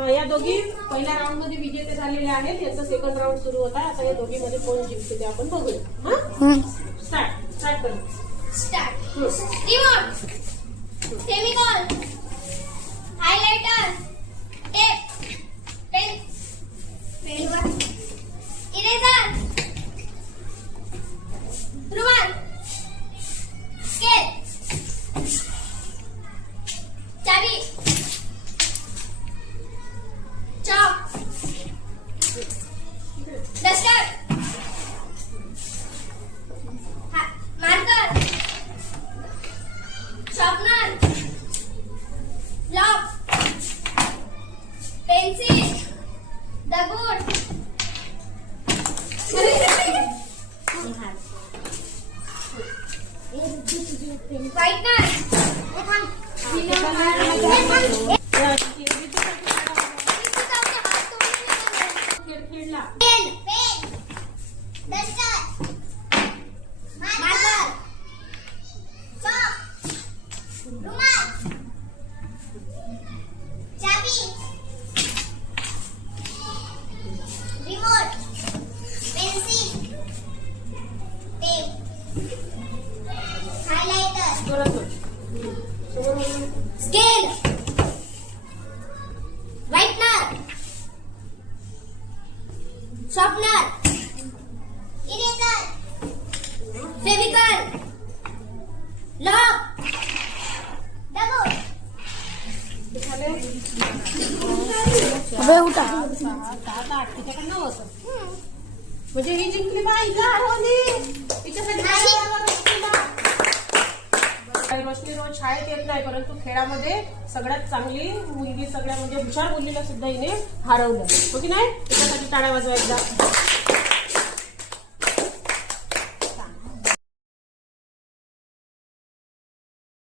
या दोघी पहिल्या राऊंड मध्ये विजेते झालेले आहेत. याचा सेकंड राऊंड सुरू होता. आता या दोघी मध्ये कोण जिंकते ते आपण बघूया. स्टार्ट करू. Start. Remote, Fevicol, highlighter, tape, pen, eraser, रुमाल, स्केल, चाबी, chalk, duster, marker, sharpener, block, pencil, दगड, whitener, pen, duster, marker, chalk, रुमाल, चाबी, remote, pencil, tape, highlighter, scale, whitener, sharpener, eraser, Fevicol, lock, दगड, अबे उठा. 7, 8 त्याच्याकडे 9 होतं. म्हणजे ही जिंकली बा. हिला हरवली. रोशनी रोज शाळेत येत नाही, परंतु खेळामध्ये सगळ्यात चांगली मुलगी, सगळ्या म्हणजे हुशार मुलीला सुद्धा हिने हरवलं. हो की नाही? त्याच्यासाठी टाळ्या वाजवा एकदा.